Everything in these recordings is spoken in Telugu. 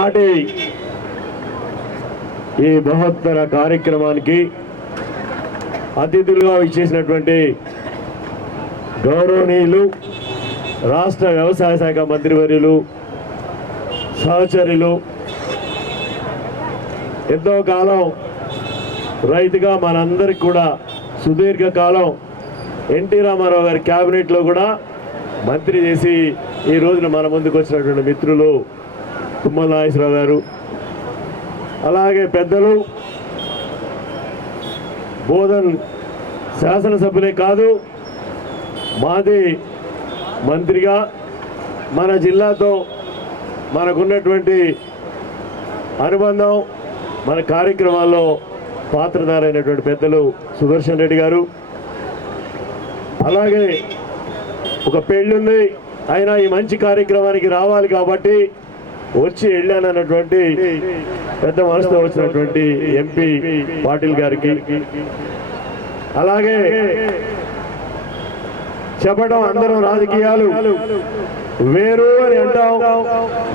నాటి ఈ బృహత్తర కార్యక్రమానికి అతిథులుగా ఇచ్చేసినటువంటి గౌరవనీయులు రాష్ట్ర వ్యవసాయ శాఖ మంత్రివర్యులు సహచరులు ఎంతో కాలం రైతుగా మనందరికి కూడా సుదీర్ఘకాలం ఎన్టీ రామారావు గారి క్యాబినెట్లో కూడా మంత్రి చేసి ఈ రోజున మన ముందుకు వచ్చినటువంటి మిత్రులు తుమ్మల నాగేశ్వరరావు గారు అలాగే పెద్దలు బోధన్ శాసనసభ్యులే కాదు మాది మంత్రిగా మన జిల్లాతో మనకున్నటువంటి అనుబంధం మన కార్యక్రమాల్లో పాత్రధారైనటువంటి పెద్దలు సుదర్శన్ రెడ్డి గారు. అలాగే ఒక పెళ్ళుంది అయినా ఈ మంచి కార్యక్రమానికి రావాలి కాబట్టి వచ్చి వెళ్ళానన్నటువంటి పెద్ద మనసుతో వచ్చినటువంటి ఎంపీ పాటిల్ గారికి. అలాగే చెప్పడం అందరం రాజకీయాలు. వేరు అని అంటాం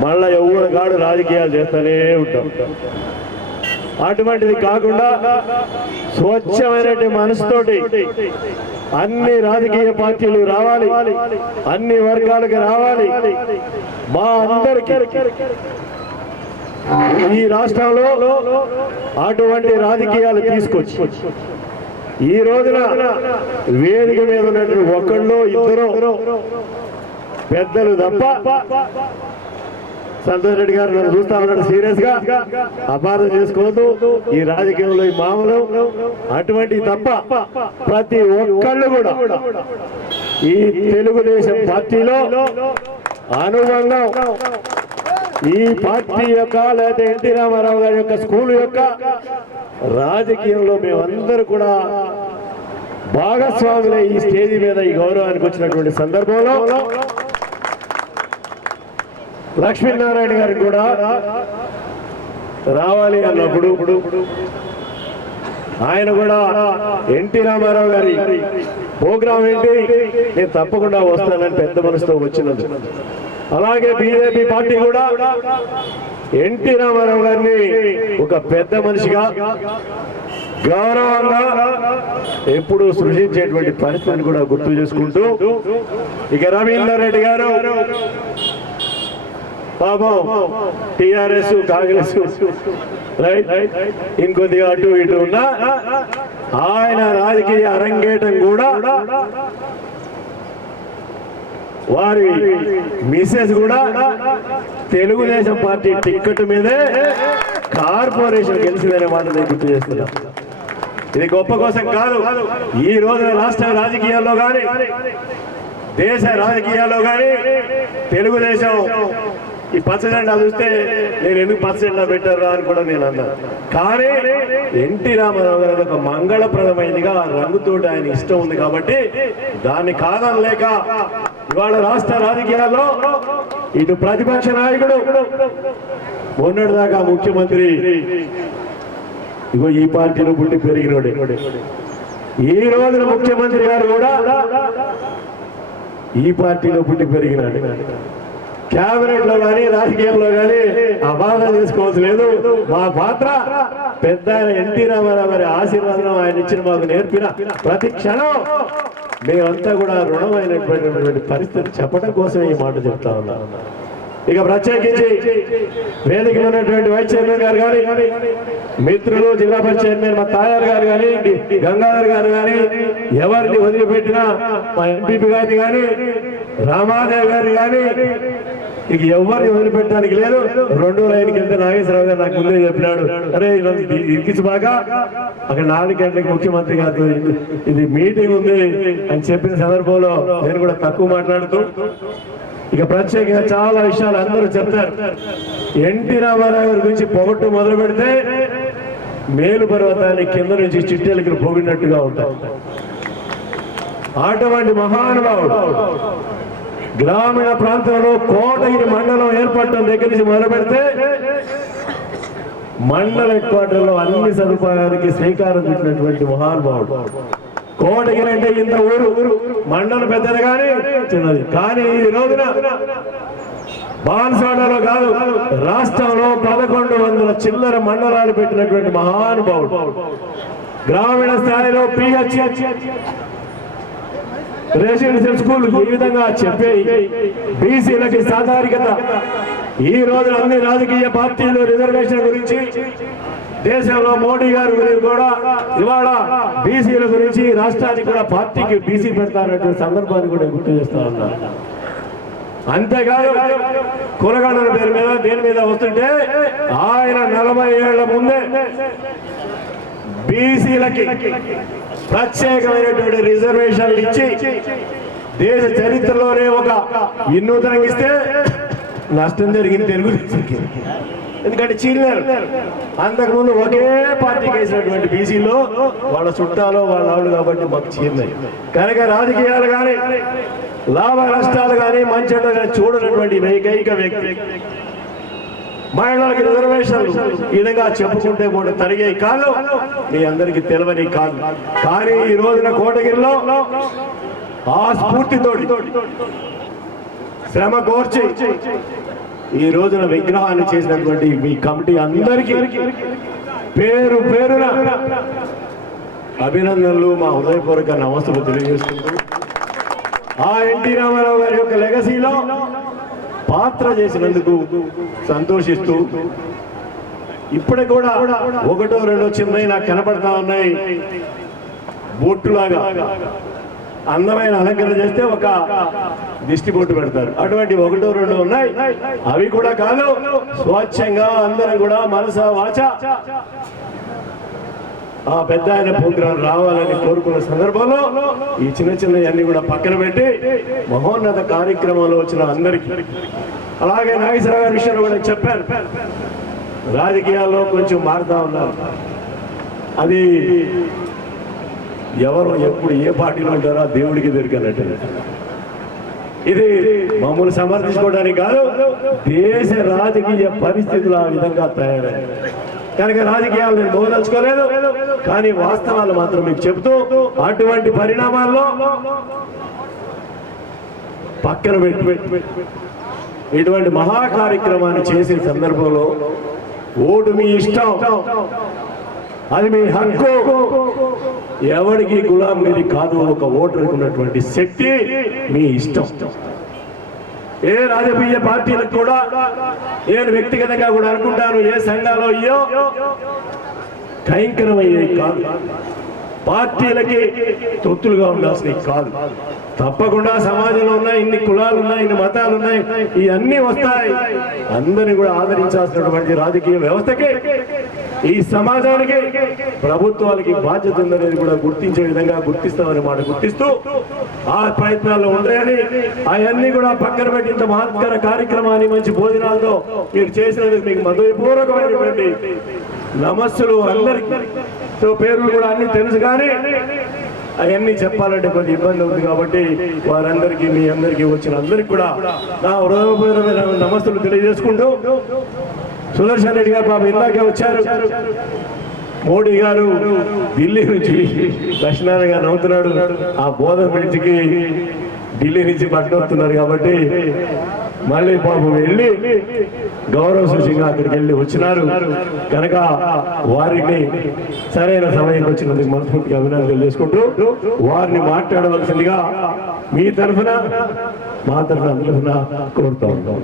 మళ్ళా ఎవరు కాడు రాజకీయాలు చేస్తూనే ఉంటాం. అటువంటిది కాకుండా స్వచ్ఛమైనటువంటి మనసుతోటి అన్ని రాజకీయ పార్టీలు రావాలి. అన్ని వర్గాలకు రావాలి. మా అందరికీ ఈ రాష్ట్రంలో అటువంటి రాజకీయాలు తీసుకొచ్చి ఈ రోజున వేదిక మీద ఉన్నటువంటి ఒకళ్ళు ఇద్దరు పెద్దలు తప్ప సంతోష్ రెడ్డి గారు నన్ను చూస్తా ఉన్నాడు సీరియస్గా అపార్థం చేసుకోవద్దు. ఈ రాజకీయంలో ఈ మామూలు అటువంటి తప్ప ప్రతి ఒక్కళ్ళు కూడా ఈ తెలుగుదేశం పార్టీలో అనుబంధం ఈ పార్టీ యొక్క లేదా ఎన్టీ రామారావు గారి యొక్క స్కూల్ యొక్క రాజకీయంలో మేమందరూ కూడా భాగస్వాములే ఈ స్టేజి మీద ఈ గౌరవానికి వచ్చినటువంటి సందర్భంలో లక్ష్మీనారాయణ గారికి కూడా రావాలి అన్నప్పుడు ఆయన కూడా ఎన్టీ రామారావు గారి ప్రోగ్రాం ఏంటి? నేను తప్పకుండా వస్తానని పెద్ద మనసుతో వచ్చినది అలాగే బీజేపీ పార్టీ కూడా ఎన్టీ రామారావు గారిని ఒక పెద్ద మనిషిగా గౌరవంగా ఎప్పుడు సృష్టించేటువంటి పరిస్థితిని కూడా గుర్తు చేసుకుంటూ ఇక రవీందర్ రెడ్డి గారు పాపం టిఆర్ఎస్ కాంగ్రెస్. రైట్? ఇంకొద్దిగా అటు ఇటు ఉన్నా ఆయన రాజకీయ అరంగేటం కూడా వారి మిసెస్ కూడా తెలుగుదేశం పార్టీ టిక్కెట్ మీదే కార్పొరేషన్ గెలిచిందనే మాట నేను గుర్తు చేస్తున్నా. ఇది గొప్ప కోసం కాదు. ఈ రోజున రాష్ట్ర రాజకీయాల్లో కానీ దేశ రాజకీయాల్లో కానీ తెలుగుదేశం ఈ పచ్చజెండా చూస్తే నేను ఎందుకు పచ్చజెండా పెట్టారా అని కూడా నేను అన్నాను కానీ ఎన్టీ రామారావు గారు ఒక మంగళప్రదమైనదిగా ఆ రంగుతోటి ఆయన ఇష్టం ఉంది కాబట్టి దాన్ని కాదనలేక ఇవాళ రాష్ట్ర రాజకీయాల్లో ఇటు ప్రతిపక్ష నాయకుడు మొన్నటిదాకా ముఖ్యమంత్రి ఇగో ఈ పార్టీలో పుట్టి పెరిగినోడే. ఈ రోజున ముఖ్యమంత్రి గారు కూడా ఈ పార్టీలో పుట్టి పెరిగినాడు. క్యాబినెట్లో కానీ రాజకీయంలో కానీ అబాధ చేసుకోవచ్చు లేదు మా పాత్ర పెద్ద ఎన్టీ రామారావు గారి ఆశీర్వాదం ఆయన ఇచ్చిన మాకు నేర్పిన ప్రతి క్షణం మేమంతా కూడా రుణమైనటువంటి పరిస్థితి చెప్పడం కోసమే ఈ మాట చెప్తా ఉన్నారు ఇక ప్రత్యేకించి వేదిక ఉన్నటువంటి వైస్ చైర్మన్ గారు కానీ మిత్రులు జిల్లా పరిషత్ చైర్మన్ మా తాయారు గారు కానీ గంగాధర్ గారు కానీ ఎవరిని వదిలిపెట్టినా మా ఎంపీపీ గారిని కానీ రామాదేవ్ గారిని కానీ ఇక ఎవరిని వదిలిపెట్టడానికి లేదు. రెండో లైన్కి వెళ్తే నాగేశ్వరరావు గారు నాకు ముందే చెప్పినాడు. అరే ఇరికించి బాగా? అక్కడ నాలుగు గంటలకు ముఖ్యమంత్రి గారితో ఇది- ఇది మీటింగ్ ఉంది అని చెప్పిన సందర్భంలో నేను కూడా తక్కువ మాట్లాడుతూ ఇక ప్రత్యేకంగా చాలా విషయాలు అందరూ చెప్తారు. ఎన్టీ రామారావు గారి గురించి పొగట్టు మొదలు పెడితే మేలు పర్వతాన్ని కింద నుంచి చిట్టెలకి పొగినట్టుగా ఉంటాయి అటువంటి మహానుభావుడు గ్రామీణ ప్రాంతంలో కోటగిరి మండలం ఏర్పడటం దగ్గర నుంచి మొదలు పెడితే మండల హెడ్ క్వార్టర్లో అన్ని సదుపాయాలకి శ్రీకారం చుట్టినటువంటి మహానుభావుడు. కోటగిరి అంటే ఇంత ఊరు మండలం పెద్దది కానీ చిన్నది. కానీ ఈ రోజున బాన్సాడలో కాదు రాష్ట్రంలో పదకొండు వందల చిల్లర మండలాలు పెట్టినటువంటి మహానుభావుడు. గ్రామీణ స్థాయిలో పిహెచ్ రెసిడెన్షియల్ స్కూల్ ఈ విధంగా చెప్పే బీసీలకి సాధారికత ఈ రోజు అన్ని రాజకీయ పార్టీలు రిజర్వేషన్ గురించి దేశంలో మోడీ గారు గురించి కూడా ఇవాళ బీసీల గురించి రాష్ట్రానికి కూడా పార్టీకి బీసీ పెడతారనే సందర్భాన్ని కూడా గుర్తు చేస్తా ఉన్నారు అంతేకాదు కులగణన పేరు మీద దేని మీద వస్తుంటే ఆయన నలభై ఏళ్ళ ముందే బీసీలకి ప్రత్యేకమైనటువంటి రిజర్వేషన్లు ఇచ్చి దేశ చరిత్రలోనే ఒక వినూతనంగా ఇస్తే నష్టం జరిగింది తెలుగుదేశంకి ఎందుకంటే చీలినారు అంతకుముందు ఒకే పార్టీకి వేసినటువంటి బీసీలో వాళ్ళ చుట్టాలు వాళ్ళ ఆవిడ కాబట్టి మాకు చీలినాయి కనుక రాజకీయాలు కానీ లాభ నష్టాలు కానీ మంచి కానీ చూడనటువంటి ఏకైక వ్యక్తి. మహిళలకి రిజర్వేషన్లు ఈ విధంగా చెప్పుకుంటే కూడా తరిగే కాదు మీ అందరికి తెలియని కాదు కానీ ఈ రోజున కోటగిరిలో ఆ స్ఫూర్తితోటి శ్రమ కోర్చి ఈ రోజున విగ్రహాన్ని చేసినటువంటి మీ కమిటీ అందరికీ పేరు పేరున అభినందనలు మా హృదయపూర్వక నమస్తులు తెలియజేసుకుంటూ ఆ ఎన్టీ రామారావు గారి యొక్క లెగసీలో పాత్ర చేసినందుకు సంతోషిస్తూ ఇప్పటికి కూడా ఒకటో రెండో చిన్నవి నాకు కనపడతా ఉన్నాయి. బొట్టులాగా. అందమైన అలంకరణ చేస్తే ఒక దిష్టి బొట్టు పెడతారు. అటువంటి ఒకటో రెండు ఉన్నాయి. అవి కూడా కాదు స్వచ్ఛంగా అందరం కూడా మనస వాచ. ఆ పెద్ద ఆయన ప్రోగ్రాం రావాలని కోరుకున్న సందర్భంలో ఈ చిన్న చిన్న కూడా పక్కన పెట్టి మహోన్నత కార్యక్రమంలో వచ్చిన అందరికీ. అలాగే నాగేశ్వర గారి విషయంలో కూడా చెప్పారు. రాజకీయాల్లో కొంచెం మారుతా ఉన్నారు. అది ఎవరు ఎప్పుడు ఏ పార్టీలో ఉంటారో ఆ దేవుడికి దొరికినట్టు ఇది మమ్మల్ని సమర్థించుకోవడానికి కాదు దేశ రాజకీయ పరిస్థితులు ఆ విధంగా తయారయ్యాయి. కనుక రాజకీయాలు నేను బోదలుచుకోలేదు కానీ వాస్తవాలు మాత్రం మీకు చెబుతూ అటువంటి పరిణామాల్లో పక్కన పెట్టి. పెట్టి ఇటువంటి మహా కార్యక్రమాన్ని చేసే సందర్భంలో ఓటు మీ ఇష్టం. అది మీ హక్కు. ఎవరికి గులాం మీది కాదు ఒక ఓటర్కి ఉన్నటువంటి శక్తి మీ ఇష్టం. ఏ రాజకీయ పార్టీలకు కూడా నేను వ్యక్తిగతంగా కూడా అనుకుంటాను ఏ సంఘాలు అయ్యో కైంకరమయ్యేవి కాదు. పార్టీలకి తొత్తులుగా ఉండాల్సినవి కాదు. తప్పకుండా సమాజంలో ఉన్నాయి ఇన్ని కులాలు ఉన్నాయి ఇన్ని మతాలు ఉన్నాయి ఇవన్నీ వస్తాయి. అందరిని కూడా ఆదరించాల్సినటువంటి రాజకీయ వ్యవస్థకి ఈ సమాజానికి ప్రభుత్వాలకి బాధ్యత ఉందనేది కూడా గుర్తించే విధంగా గుర్తిస్తామని మాట గుర్తిస్తూ ఆ ప్రయత్నాల్లో ఉంటాయని అవన్నీ కూడా పక్కన పెట్టిన మహత్కర కార్యక్రమాన్ని మంచి భోజనాలతో మీరు చేసినందుకు మీకు మధుపూర్వకమైనటువంటి నమస్సులు అందరికీ సో పేర్లు కూడా అన్ని తెలుసు కానీ అవన్నీ చెప్పాలంటే కొంచెం ఇబ్బంది అవుతుంది కాబట్టి వారందరికీ మీ అందరికీ వచ్చిన అందరికీ కూడా నా హృదయపూర్వమైన నమస్సులు తెలియజేసుకుంటూ సుదర్శన్ రెడ్డి గారు పాపం ఇందాకే వచ్చారు. మోడీ గారు ఢిల్లీ నుంచి లక్ష్మీనారాయణ గారు నవ్వుతున్నాడు. ఆ బోధ బ్రిడ్జికి ఢిల్లీ నుంచి పట్టుకొస్తున్నారు కాబట్టి మళ్ళీ పాపం వెళ్ళి గౌరవ సూచిగా అక్కడికి వెళ్ళి వచ్చినారు. కనుక వారిని సరైన సమయానికి వచ్చినందుకు మనస్ఫూర్తిగా అభినందనలు తెలియజేసుకుంటూ వారిని మాట్లాడవలసిందిగా మీ తరఫున మా తరఫున అందరి తరఫున కోరుతా ఉంటాం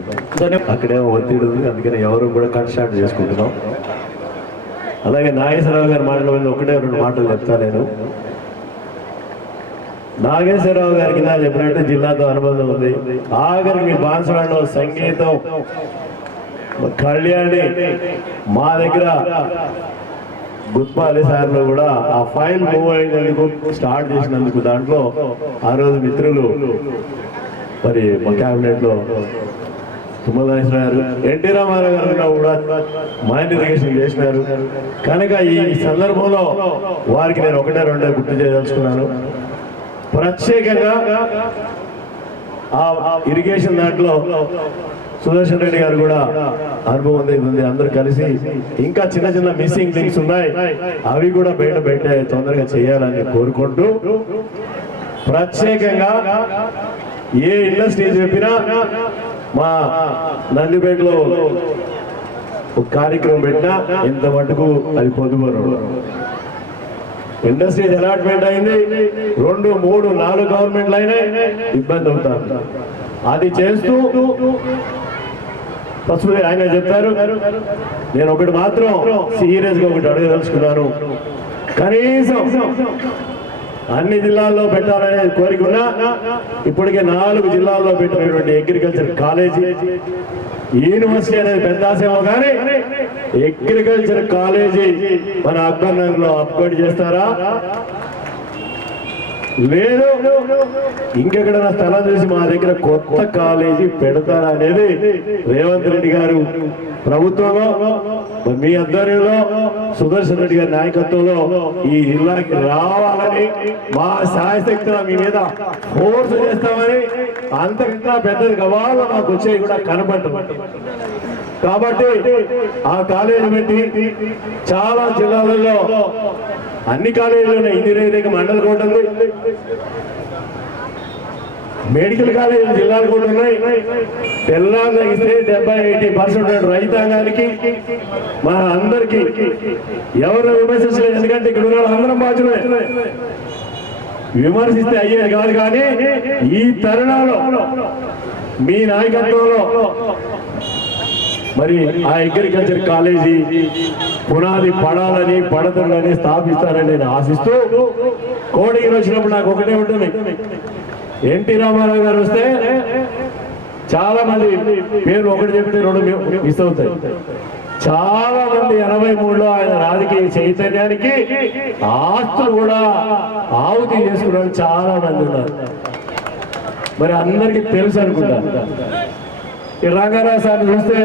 అక్కడే ఒత్తిడి ఉంది అందుకని ఎవరు కూడా కట్ షాట్ చేసుకుంటున్నాం. అలాగే నాగేశ్వరరావు గారి మాటల మీద ఒకటే రెండు మాటలు చెప్తా నేను. నాగేశ్వరరావు గారికి నా చెప్పినట్టు జిల్లాతో అనుబంధం ఉంది. ఆఖరికి మీ బాన్సవాడలో సంగీతం కళ్యాణి మా దగ్గర గుత్పాలి సార్లో కూడా ఆ ఫైల్ మూవ్ అయినందుకు స్టార్ట్ చేసినందుకు దాంట్లో ఆ రోజు మిత్రులు మరి మా క్యాబినెట్లో తుమ్మల గారు ఎన్టీ రామారావు గారు కూడా మైండ్ ఇరిగేషన్ చేసినారు. కనుక ఈ సందర్భంలో వారికి నేను ఒకటే రెండే గుర్తు చేయదలుచుకున్నాను. ప్రత్యేకంగా ఆ ఇరిగేషన్ దాంట్లో సుదర్శన్ రెడ్డి గారు కూడా అనుభవం ఉంది అందరు అందరూ కలిసి ఇంకా చిన్న చిన్న మిస్సింగ్ థింగ్స్ ఉన్నాయి. అవి కూడా బయట పెట్టే తొందరగా చేయాలని కోరుకుంటూ ప్రత్యేకంగా ఏ ఇండస్ట్రీ చెప్పినా మా నందిపేటలో ఒక కార్యక్రమం పెట్టినా ఇంత మటుకు అది పొందుపరు ఇండస్ట్రీస్ అలాట్మెంట్ అయింది. రెండు మూడు నాలుగు గవర్నమెంట్లు అయినాయి. ఇబ్బంది అవుతారు అది చేస్తూ ఫస్ట్ ఆయన చెప్పారు. నేను ఒకటి మాత్రం సీరియస్గా ఒకటి అడగదలుచుకున్నాను. కనీసం అన్ని జిల్లాల్లో పెట్టాలనే కోరిక ఉన్నా ఇప్పటికే నాలుగు జిల్లాల్లో పెట్టినటువంటి అగ్రికల్చర్ కాలేజీ యూనివర్సిటీ అనేది పెద్ద ఆశయమో కానీ అగ్రికల్చర్ కాలేజీ మన అక్బర్ నగర్లో అప్గ్రేడ్ చేస్తారా? లేదు ఇంకెక్కడైనా స్థలం చేసి మా దగ్గర కొత్త కాలేజీ పెడతారా అనేది రేవంత్ రెడ్డి గారు ప్రభుత్వంలో మీ ఆధ్వర్యంలో సుదర్శన్ రెడ్డి గారి నాయకత్వంలో ఈ జిల్లాకి రావాలని మా శాయశక్తుల మీ మీద ఫోర్స్ చేస్తామని అంతకన్నా పెద్దది కావాలో మాకు వచ్చేవి కూడా కనపడటం. కాబట్టి ఆ కాలేజీ పెట్టి చాలా జిల్లాలలో అన్ని కాలేజీలు ఉన్నాయి ఇంజనీరింగ్ మండల కోట ఉంది. మెడికల్ కాలేజీలు జిల్లాలు కూడా ఉన్నాయి. తెల్లారు ఇస్తే డెబ్బై ఎయిటీ పర్సెంట్ రైతాంగానికి. మా అందరికి. ఎవరు విమర్శించలేదు ఎందుకంటే ఇక్కడ ఉన్న అందరం బాధ్యులే విమర్శిస్తే అయ్యేది కాదు కానీ ఈ తరుణంలో మీ నాయకత్వంలో మరి ఆ అగ్రికల్చర్ కాలేజీ పునాది పడాలని పడతారని స్థాపిస్తారని నేను ఆశిస్తూ కోడికి వచ్చినప్పుడు నాకు ఒకటే ఉంటుంది. ఎన్టీ రామారావు గారు వస్తే చాలా మంది పేర్లు ఒకటి చెప్తే రెండు మిస్ అవుతాయి. చాలా మంది ఎనభై మూడులో ఆయన రాజకీయ చైతన్యానికి ఆస్తులు కూడా ఆవుతి చేసుకున్న చాలా మంది ఉన్నారు. మరి అందరికీ తెలుసు అనుకుంటా. ఈ రంగారావు సార్ చూస్తే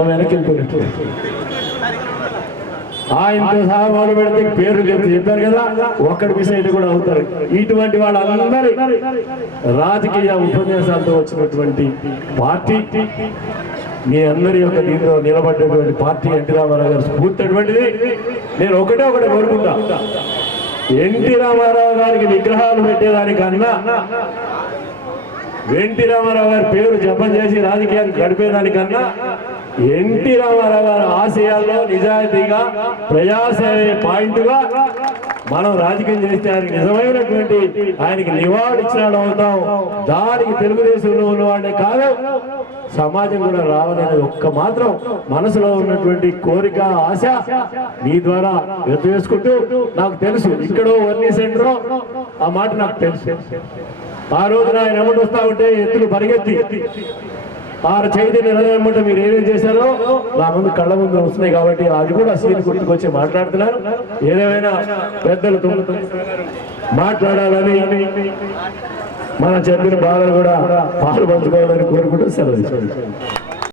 వెనక్కి వెళ్ళిపోయినట్టు ఆయనతో సహా మొదలు పెడితే పేరు చెప్తే చెప్పారు కదా ఒక్కడి మిస్ అయితే కూడా అవుతారు. ఇటువంటి వాళ్ళందరి రాజకీయ ఉపన్యాసాలతో వచ్చినటువంటి పార్టీ మీ అందరి యొక్క దీంతో నిలబడ్డటువంటి పార్టీ ఎన్టీ రామారావు గారు స్ఫూర్తి అటువంటిది నేను ఒకటే ఒకటి కోరుకుంటా. ఎన్టీ రామారావు గారికి విగ్రహాలు పెట్టేదానికన్నా ఎన్టీ రామారావు గారి పేరు జపం చేసి రాజకీయాన్ని గడిపేదానికన్నా ఎన్టీ రామారావు గారి ఆశయాల్లో నిజాయితీగా ప్రజాసేవ పాయింట్గా మనం రాజకీయం చేస్తే ఆయనకి నిజమైనటువంటి ఆయనకి నివాళి ఇచ్చినాడు అవుతాం. దానికి తెలుగుదేశంలో ఉన్నవాడే కాదు. సమాజం కూడా రావాలనే ఒక్క మాత్రం మనసులో ఉన్నటువంటి కోరిక ఆశ మీ ద్వారా వ్యక్తం చేసుకుంటూ నాకు తెలుసు. ఇక్కడో వర్ణీ సెంటర్ ఆ మాట నాకు తెలుసు. ఆ రోజున ఆయన ఎమ్మటి వస్తా ఉంటే ఎత్తులు పరిగెత్తి ఆరు చైతన్య నిలదమ్మంటే మీరు ఏమేం చేశారో? నా ముందు కళ్ళ ముందు వస్తున్నాయి కాబట్టి అది కూడా సీన్ గుర్తుకొచ్చి మాట్లాడుతున్నారు. ఏదేమైనా పెద్దలు మాట్లాడాలని మనం చెప్పిన బాధలు కూడా పాలు పంచుకోవాలని కోరుకుంటూ సెలవు